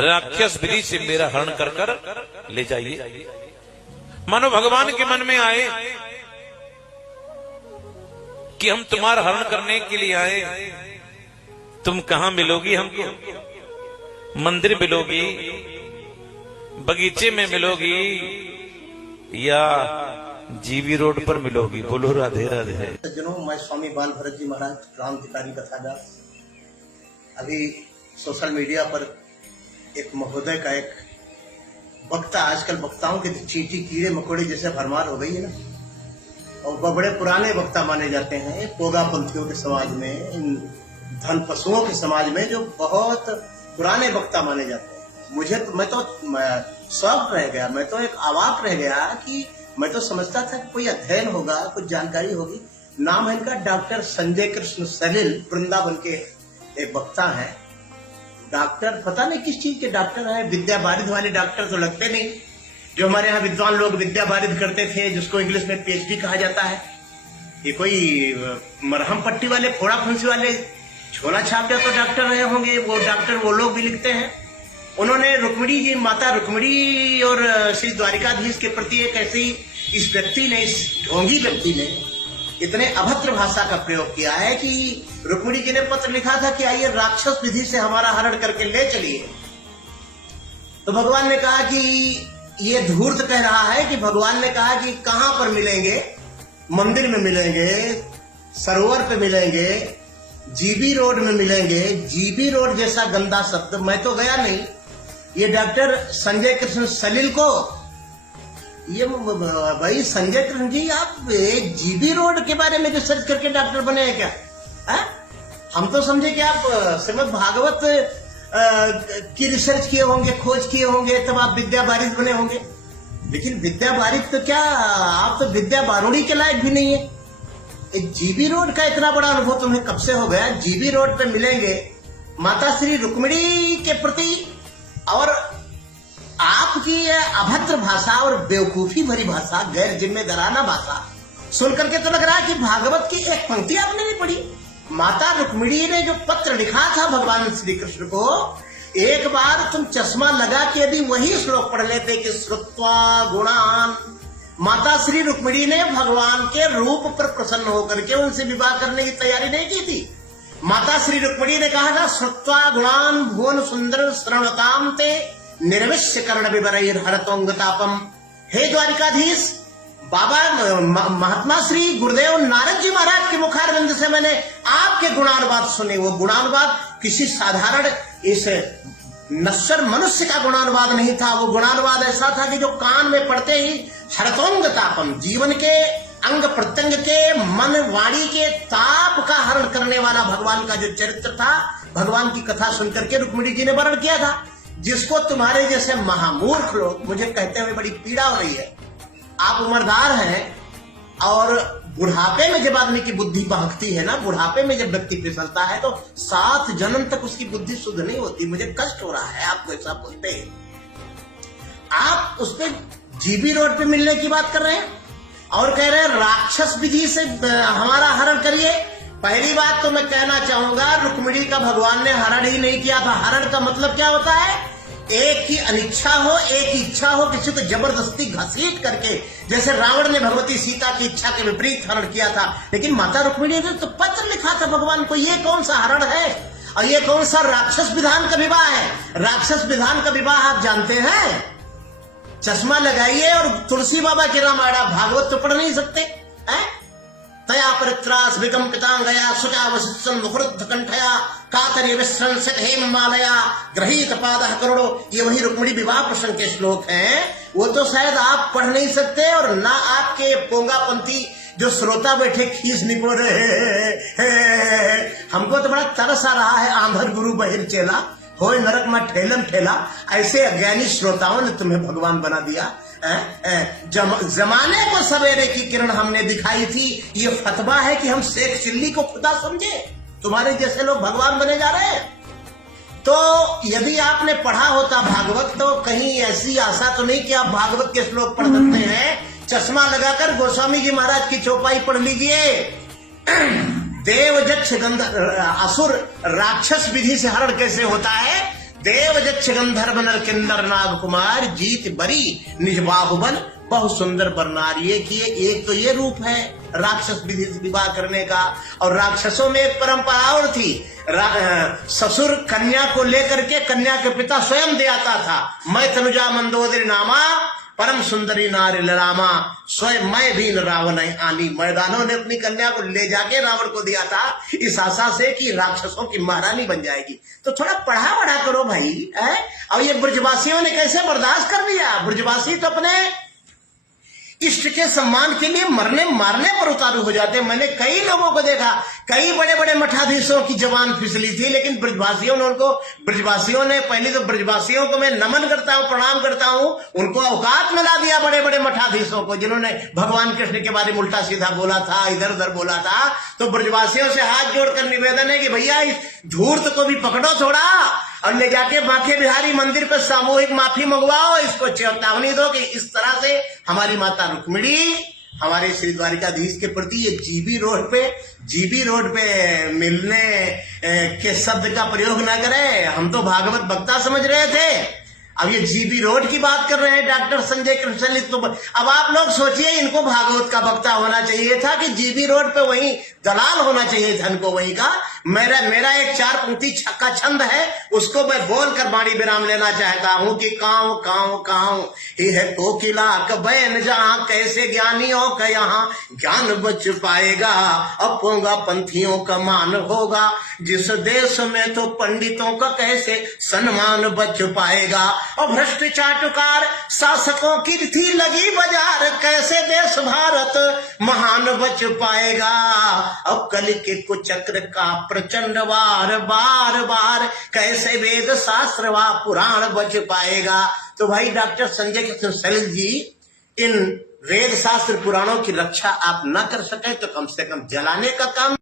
राक्षस विधि से मेरा हरण कर कर ले जाइए। मानो भगवान के मन में आए कि हम तुम्हारा हरण करने के लिए आए, तुम कहां मिलोगी हमको? मंदिर मिलोगी, बगीचे में मिलोगी, या जीवी रोड पर मिलोगी? बोलो राधे राधे। सज्जनों, मैं स्वामी बाल भरत जी महाराज राम धिकारी कथादास। अभी सोशल मीडिया पर एक महोदय का एक वक्ता, आजकल वक्ताओं के चींटी कीड़े मकोड़े जैसे भरमार हो गई है ना, और वह बड़े पुराने वक्ता माने जाते हैं पोगा पंथियों के समाज में, इन धन पशुओं के समाज में, जो बहुत पुराने वक्ता माने जाते हैं। मैं तो शौक रह गया, मैं तो एक अवाक रह गया कि मैं तो समझता था कि कोई अध्ययन होगा, कुछ जानकारी होगी। नाम है इनका डॉक्टर संजय कृष्ण सलिल, वृंदावन के एक वक्ता है। डॉक्टर पता नहीं किस चीज के डॉक्टर है, विद्या बारिद वाले डॉक्टर तो लगते नहीं, जो हमारे यहाँ विद्वान लोग विद्या बारिद करते थे, जिसको इंग्लिश में पीएचडी कहा जाता है। ये कोई मरहम पट्टी वाले, फोड़ा फुंसी वाले, झोला छाप तो डॉक्टर रहे होंगे वो डॉक्टर, वो लोग भी लिखते हैं। उन्होंने रुक्मिणी जी, माता रुक्मिणी और श्री द्वारिकाधीश के प्रति एक ऐसी इस व्यक्ति ने, इस ढोंगी व्यक्ति ने इतने अभद्र भाषा का प्रयोग किया है कि रुक्मिणी जी ने पत्र लिखा था कि आइए राक्षस विधि से हमारा हरण करके ले चलिए। तो भगवान ने कहा कि ये धूर्त कह रहा है कि भगवान ने कहा कि कहां पर मिलेंगे? मंदिर में मिलेंगे, सरोवर पे मिलेंगे, जीबी रोड में मिलेंगे। जीबी रोड जैसा गंदा शब्द मैं तो गया नहीं। ये डॉक्टर संजय कृष्ण सलिल को, ये भाई संजय कृष्ण जी, आप जीबी रोड के बारे में रिसर्च करके डॉक्टर बने हैं क्या? है? हम तो समझे कि आप श्रीमद् भागवत की रिसर्च किए होंगे, खोज किए होंगे, तब आप विद्या बारिद बने होंगे। लेकिन विद्या बारिद तो क्या, आप तो विद्या बारूणी के लायक भी नहीं है। एक जीबी रोड का इतना बड़ा अनुभव तुम्हें कब से हो गया? जीबी रोड पे मिलेंगे माता श्री रुक्मिणी के प्रति, और आपकी अभद्र भाषा और बेवकूफी भरी भाषा, गैर जिम्मेदाराना भाषा सुन करके तो लग रहा है कि भागवत की एक पंक्ति आपने नहीं पढ़ी। माता रुक्मिणी ने जो पत्र लिखा था भगवान श्री कृष्ण को, एक बार तुम चश्मा लगा के यदि वही श्लोक पढ़ लेते कि श्रुत्वा गुणान, माता श्री रुक्मिणी ने भगवान के रूप पर प्रसन्न होकर के उनसे विवाह करने की तैयारी नहीं की थी। माता श्री रुक्मिणी ने कहा था श्रुत्वा गुणान भुवन सुंदर श्रवणताम ते निर्विश्य कर्ण विवरैर हरतोंगतापम। हे द्वारिकाधीश, बाबा महात्मा श्री गुरुदेव नारद जी महाराज के मुखारविंद से मैंने आपके गुणानुवाद सुने। वो गुणानुवाद किसी साधारण इस नश्वर मनुष्य का गुणानुवाद नहीं था। वो गुणानुवाद ऐसा था कि जो कान में पड़ते ही हरतोंगतापम, जीवन के अंग प्रत्यंग के, मन वाणी के ताप का हरण करने वाला भगवान का जो चरित्र था, भगवान की कथा सुनकर के रुक्मिणी जी ने वर्णन किया था, जिसको तुम्हारे जैसे महामूर्ख लोग मुझे कहते हुए बड़ी पीड़ा हो रही है। आप उम्रदार हैं और बुढ़ापे में जब आदमी की बुद्धि बहकती है ना, बुढ़ापे में जब व्यक्ति फिसलता है तो 7 जन्म तक उसकी बुद्धि शुद्ध नहीं होती। मुझे कष्ट हो रहा है आपको ऐसा बोलते हैं। आप उस पे जीबी रोड पे मिलने की बात कर रहे हैं और कह रहे हैं राक्षस विधि से हमारा हरण करिए। पहली बात तो मैं कहना चाहूंगा, रुक्मिणी का भगवान ने हरण ही नहीं किया था। हरण का मतलब क्या होता है? एक की अनिच्छा हो, एक की इच्छा हो, किसी को जबरदस्ती घसीट करके, जैसे रावण ने भगवती सीता की इच्छा के विपरीत हरण किया था। लेकिन माता रुक्मिणी ने तो पत्र लिखा था भगवान को। ये कौन सा हरण है और ये कौन सा राक्षस विधान का विवाह है? राक्षस विधान का विवाह आप जानते हैं? चश्मा लगाइए और तुलसी बाबा के रामायण, भागवत तो पढ़ नहीं सकते हैं? तया परित्रास विकंपितांगया सुचा वसिष्ठं मुखरुद्ध कंठया कातरी विश्रंसित हेममालया ग्रहीत पादः करुणो। ये वही रुक्मिणी विवाह प्रसंग के श्लोक हैं। वो तो शायद आप पढ़ नहीं सकते, और ना आपके पोंगापंथी जो श्रोता बैठे खीस निकोड़ रहे। हमको तो बड़ा तरस आ रहा है, आंधर गुरु बहिर चेला होए नरक में ठेलम ठेला। ऐसे अज्ञानी श्रोताओं ने तुम्हें भगवान बना दिया। जमाने को सवेरे की किरण हमने दिखाई थी। ये फतवा है कि हम शेख चिल्ली को खुदा समझे? तुम्हारे जैसे लोग भगवान बने जा रहे हैं। तो यदि आपने पढ़ा होता भागवत, तो कहीं ऐसी आशा तो नहीं कि आप भागवत के श्लोक पढ़ सकते हैं। चश्मा लगाकर गोस्वामी जी महाराज की चौपाई पढ़ लीजिए। देव जक्ष गंध असुर राक्षस विधि से हरण कैसे होता है? देव जक्ष गंधर्व नर किन्नर नाग कुमार जीत बरी निज बाहुबल बहुत सुंदर बरनार। ये कि एक तो ये रूप है राक्षस विधि से विवाह करने का, और राक्षसों में एक परंपरा और थी, ससुर कन्या को लेकर के कन्या के पिता स्वयं दे आता था। मैं तनुजा मंदोदरी नामा परम सुंदरी नारी ललामा, स्वयं मैं भी रावण आनी। मैदानों ने अपनी कन्या को ले जाके रावण को दिया था इस आशा से कि राक्षसों की महारानी बन जाएगी। तो थोड़ा पढ़ा बढ़ा करो भाई है। अब ये ब्रजवासियों ने कैसे बर्दाश्त कर लिया? ब्रजवासी तो अपने इष्ट के सम्मान के लिए मरने मारने पर उतारू हो जाते हैं। मैंने कई लोगों को देखा, कई बड़े बड़े मठाधीशों की जबान फिसली थी, लेकिन ब्रजवासियों ने पहले तो ब्रजवासियों को मैं नमन करता हूं, प्रणाम करता हूं, उनको औकात में ला दिया बड़े बड़े मठाधीशों को, जिन्होंने भगवान कृष्ण के बारे में उल्टा सीधा बोला था, इधर उधर बोला था। तो ब्रजवासियों से हाथ जोड़कर निवेदन है कि भैया इस धूर्त को भी पकड़ो थोड़ा, और ले जाके बांके बिहारी मंदिर पर सामूहिक माफी मंगवाओ, इसको चेतावनी दो कि इस तरह से हमारी माता रुक्मिणी हमारे श्री द्वारिकाधीश के प्रति एक जीबी रोड पे मिलने के शब्द का प्रयोग ना करें। हम तो भागवत वक्ता समझ रहे थे, अब ये जीबी रोड की बात कर रहे हैं डॉक्टर संजय कृष्ण। तो अब आप लोग सोचिए, इनको भागवत का वक्ता होना चाहिए था कि जीबी रोड पे वही दलाल होना चाहिए था इनको वही का। मेरा एक 4 पंक्ति का छंद है, उसको मैं बोलकर बाणी विराम लेना चाहता हूं कि काऊ काऊ काऊ ही है कोकिला कबैन, जहां कैसे ज्ञानियों का यहाँ ज्ञान बच पाएगा, अपोगा पंथियों का मान होगा, जिस देश में तो पंडितों का कैसे सम्मान बच पाएगा, और भ्रष्ट चाटुकार शासकों की थी लगी बाजार, कैसे देश भारत महान बच पाएगा, अब कल के कुचक्र का प्रचंड वार बार बार, कैसे वेद शास्त्र व पुराण बच पाएगा। तो भाई डॉक्टर संजय कृष्ण सैल जी, इन वेद शास्त्र पुराणों की रक्षा आप न कर सके तो कम से कम जलाने का काम